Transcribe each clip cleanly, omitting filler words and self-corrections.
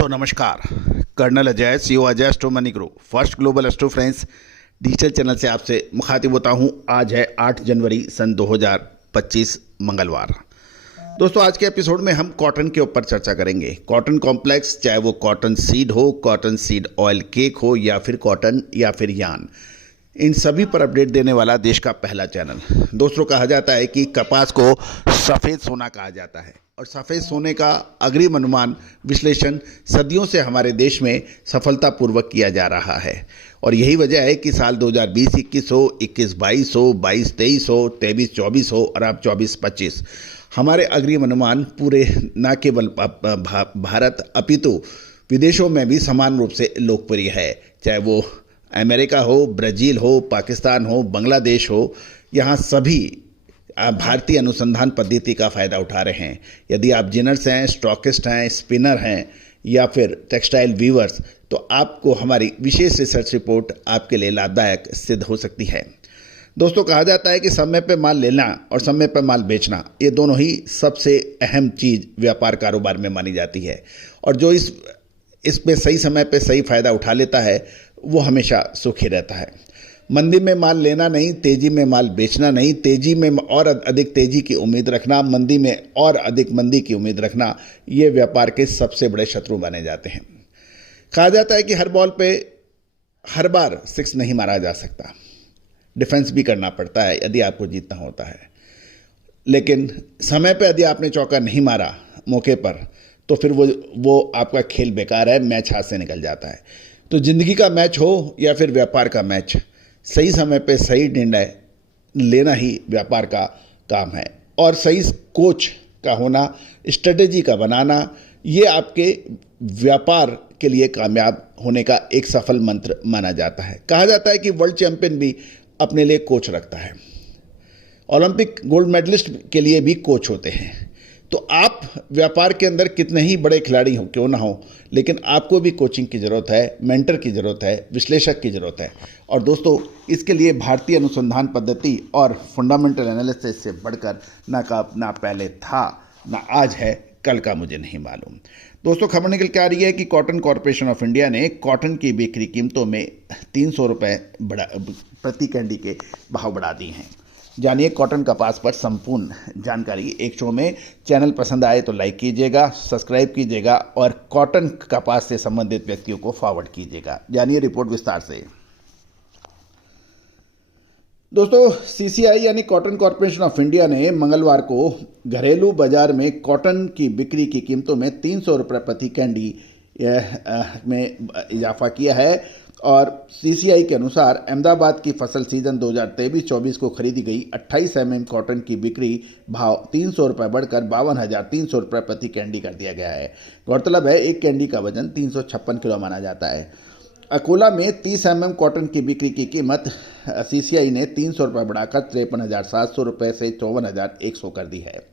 दोस्तों नमस्कार। Colonel Ajay CO Ajay astro money grow first global astro friends digital channel से आपसे मुखातिब होता हूं। आज है 8 जनवरी सन 2025 मंगलवार। दोस्तों आज के एपिसोड में हम कॉटन के ऊपर चर्चा करेंगे। कॉटन कॉम्प्लेक्स, चाहे वो कॉटन सीड हो, कॉटन सीड ऑयल केक हो या फिर कॉटन या फिर यान, इन सभी पर अपडेट देने वाला देश का पहला चैनल। दोस्तों कहा जाता है कि कपास को सफ़ेद सोना कहा जाता है और सफ़ेद सोने का अग्रिम अनुमान विश्लेषण सदियों से हमारे देश में सफलतापूर्वक किया जा रहा है। और यही वजह है कि साल 2020-21 हो, 21-22 हो, 22-23 हो, 23-24 हो और अब 24-25 हमारे अग्रिम अनुमान पूरे न केवल भारत अपितु विदेशों में भी समान रूप से लोकप्रिय है। चाहे वो अमेरिका हो, ब्राज़ील हो, पाकिस्तान हो, बांग्लादेश हो, यहाँ सभी भारतीय अनुसंधान पद्धति का फ़ायदा उठा रहे हैं। यदि आप जिनर्स हैं, स्टॉकिस्ट हैं, स्पिनर हैं या फिर टेक्सटाइल वीवर्स, तो आपको हमारी विशेष रिसर्च रिपोर्ट आपके लिए लाभदायक सिद्ध हो सकती है। दोस्तों कहा जाता है कि समय पे माल लेना और समय पे माल बेचना, ये दोनों ही सबसे अहम चीज़ व्यापार कारोबार में मानी जाती है। और जो इस पे सही समय पे सही फ़ायदा उठा लेता है वो हमेशा सुखी रहता है। मंदी में माल लेना नहीं, तेज़ी में माल बेचना नहीं, तेज़ी में और अधिक तेज़ी की उम्मीद रखना, मंदी में और अधिक मंदी की उम्मीद रखना, ये व्यापार के सबसे बड़े शत्रु माने जाते हैं। कहा जाता है कि हर बॉल पे हर बार 6 नहीं मारा जा सकता, डिफेंस भी करना पड़ता है यदि आपको जीतना होता है। लेकिन समय पे यदि आपने चौका नहीं मारा मौके पर, तो फिर वो आपका खेल बेकार है, मैच हाथ से निकल जाता है। तो ज़िंदगी का मैच हो या फिर व्यापार का मैच, सही समय पे सही निर्णय लेना ही व्यापार का काम है। और सही कोच का होना, स्ट्रेटेजी का बनाना, ये आपके व्यापार के लिए कामयाब होने का एक सफल मंत्र माना जाता है। कहा जाता है कि वर्ल्ड चैंपियन भी अपने लिए कोच रखता है, ओलंपिक गोल्ड मेडलिस्ट के लिए भी कोच होते हैं। तो आप व्यापार के अंदर कितने ही बड़े खिलाड़ी हो क्यों ना हो, लेकिन आपको भी कोचिंग की ज़रूरत है, मेंटर की ज़रूरत है, विश्लेषक की ज़रूरत है। और दोस्तों इसके लिए भारतीय अनुसंधान पद्धति और फंडामेंटल एनालिसिस से बढ़कर ना पहले था ना आज है, कल का मुझे नहीं मालूम। दोस्तों खबर निकल के आ रही है कि कॉटन कॉरपोरेशन ऑफ इंडिया ने कॉटन की बिक्री कीमतों में 300 रुपये प्रति कैंडी के भाव बढ़ा दिए हैं। जानिए कॉटन कपास पर संपूर्ण जानकारी एक शो में। चैनल पसंद आए तो लाइक कीजिएगा, सब्सक्राइब कीजिएगा और कॉटन कपास से संबंधित व्यक्तियों को फॉरवर्ड कीजिएगा। जानिए रिपोर्ट विस्तार से। दोस्तों सीसीआई यानी कॉटन कॉरपोरेशन ऑफ इंडिया ने मंगलवार को घरेलू बाजार में कॉटन की बिक्री की कीमतों में 300 रुपये प्रति कैंडी में इजाफा किया है। और सीसीआई के अनुसार अहमदाबाद की फसल सीजन 2023-24 को खरीदी गई 28 mm कॉटन की बिक्री भाव 300 रुपये बढ़कर 52,300 रुपये प्रति कैंडी कर दिया गया है। गौरतलब है एक कैंडी का वजन 356 किलो माना जाता है। अकोला में 30 mm कॉटन की बिक्री की कीमत सीसीआई ने 300 रुपये बढ़ाकर 53,700 रुपये से 54,100 कर दी है।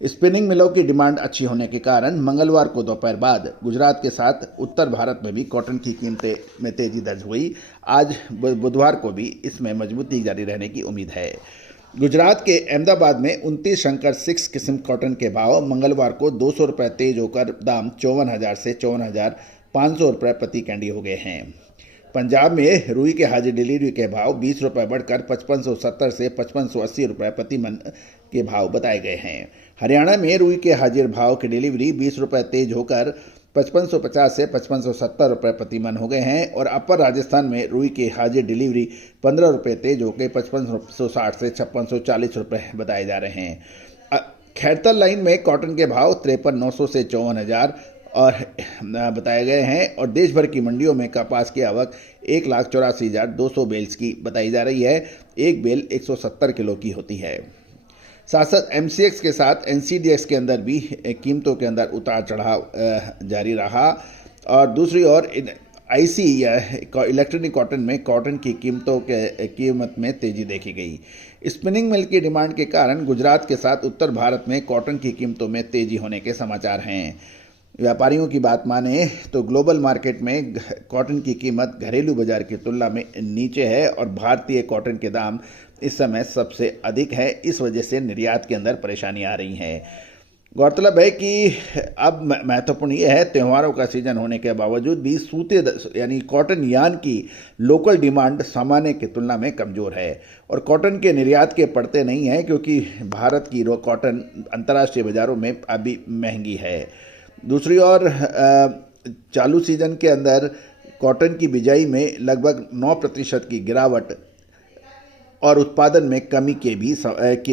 स्पिनिंग मिलों की डिमांड अच्छी होने के कारण मंगलवार को दोपहर बाद गुजरात के साथ उत्तर भारत में भी कॉटन की कीमतें में तेजी दर्ज हुई। आज बुधवार को भी इसमें मजबूती जारी रहने की उम्मीद है। गुजरात के अहमदाबाद में 29 शंकर 6 किस्म कॉटन के भाव मंगलवार को 200 रुपये तेज होकर दाम 54,000 से 54,500 रुपये प्रति कैंडी हो गए हैं। पंजाब में रुई के हाजिर डिलीवरी के भाव 20 रुपये बढ़कर 5570 से 5580 रुपये प्रति मन के भाव बताए गए हैं। हरियाणा में रुई के हाजिर भाव की डिलीवरी 20 रुपये तेज होकर 5550 से 5570 रुपये प्रति मन हो गए हैं। और अपर राजस्थान में रुई के हाजिर डिलीवरी 15 रुपये तेज होकर 5560 से 5640 रुपये बताए जा रहे हैं। खैरतल लाइन में कॉटन के भाव 53,900 से 54,000 और बताए गए हैं। और देश भर की मंडियों में कपास की आवक 1,84,200 बेल्स की बताई जा रही है। एक बेल 170 किलो की होती है। साथ साथ एमसीएक्स के साथ एनसीडीएक्स के अंदर भी कीमतों के अंदर उतार चढ़ाव जारी रहा। और दूसरी ओर आईसी या इलेक्ट्रॉनिक कॉटन में कॉटन की कीमत में तेजी देखी गई। स्पिनिंग मिल की डिमांड के कारण गुजरात के साथ उत्तर भारत में कॉटन की कीमतों में तेजी होने के समाचार हैं। व्यापारियों की बात माने तो ग्लोबल मार्केट में कॉटन की कीमत घरेलू बाजार की तुलना में नीचे है और भारतीय कॉटन के दाम इस समय सबसे अधिक है। इस वजह से निर्यात के अंदर परेशानी आ रही है। गौरतलब है कि अब महत्वपूर्ण ये है, त्योहारों का सीजन होने के बावजूद भी सूते यानी कॉटन यार्न की लोकल डिमांड सामान्य की तुलना में कमज़ोर है और कॉटन के निर्यात के पड़ते नहीं हैं, क्योंकि भारत की रो कॉटन अंतर्राष्ट्रीय बाज़ारों में अभी महंगी है। दूसरी ओर चालू सीजन के अंदर कॉटन की बिजाई में लगभग 9% की गिरावट और उत्पादन में कमी के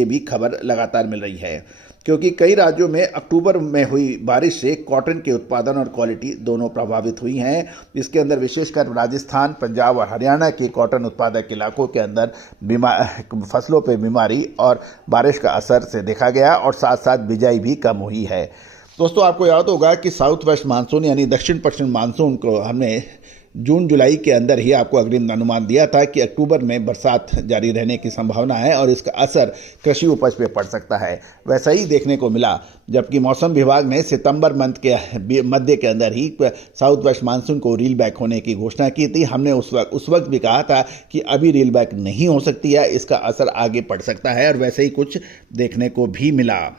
भी खबर लगातार मिल रही है, क्योंकि कई राज्यों में अक्टूबर में हुई बारिश से कॉटन के उत्पादन और क्वालिटी दोनों प्रभावित हुई हैं। इसके अंदर विशेषकर राजस्थान, पंजाब और हरियाणा के कॉटन उत्पादक इलाकों के अंदर फसलों पर बीमारी और बारिश का असर से देखा गया और साथ साथ बिजाई भी कम हुई है। दोस्तों, आपको याद होगा कि साउथ वेस्ट मानसून यानी दक्षिण पश्चिम मानसून को हमने जून जुलाई के अंदर ही आपको अग्रिम अनुमान दिया था कि अक्टूबर में बरसात जारी रहने की संभावना है और इसका असर कृषि उपज पे पड़ सकता है। वैसा ही देखने को मिला, जबकि मौसम विभाग ने सितंबर मंथ के मध्य के अंदर ही साउथ वेस्ट मानसून को रील बैक होने की घोषणा की थी। हमने उस वक्त भी कहा था कि अभी रील बैक नहीं हो सकती है, इसका असर आगे पड़ सकता है और वैसे ही कुछ देखने को भी मिला।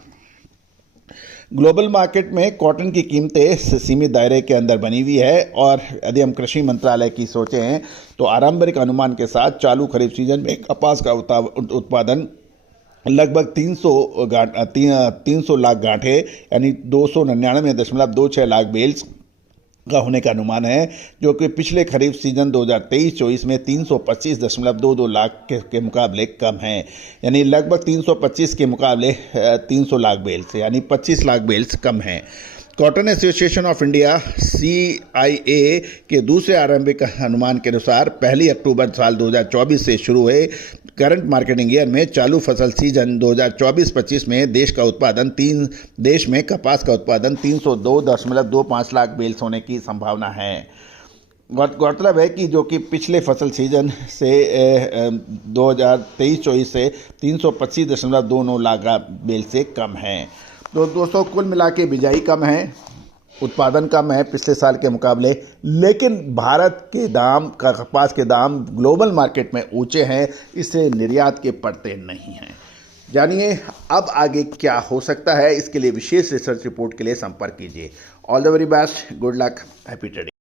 ग्लोबल मार्केट में कॉटन की कीमतें सीमित दायरे के अंदर बनी हुई है और यदि हम कृषि मंत्रालय की सोचें तो आरंभिक अनुमान के साथ चालू खरीफ सीजन में कपास का उत्पादन लगभग 300 लाख गांठे यानी 299.26 लाख बेल्स का होने का अनुमान है, जो कि पिछले खरीफ सीजन 2023-24 में 325.22 लाख के मुकाबले कम है। यानी लगभग 325 के मुकाबले 300 लाख बेल्स यानी 25 लाख बेल्स कम हैं। Cotton association of India CIA के दूसरे आरंभिक अनुमान के अनुसार 1 अक्टूबर साल 2024 से शुरू हुए करंट मार्केटिंग ईयर में चालू फसल सीजन 2024-25 में देश में कपास का उत्पादन 302.25 लाख बेल्स होने की संभावना है। गौरतलब है कि जो कि पिछले फसल सीजन से 2023-24 से 325.29 लाख बेल से कम है। तो दोस्तों, कुल मिला के बिजाई कम है, उत्पादन कम है पिछले साल के मुकाबले, लेकिन भारत के दाम का कपास के दाम ग्लोबल मार्केट में ऊंचे हैं, इससे निर्यात के पड़ते नहीं हैं। जानिए अब आगे क्या हो सकता है, इसके लिए विशेष रिसर्च रिपोर्ट के लिए संपर्क कीजिए। All the very best, good luck, happy trading.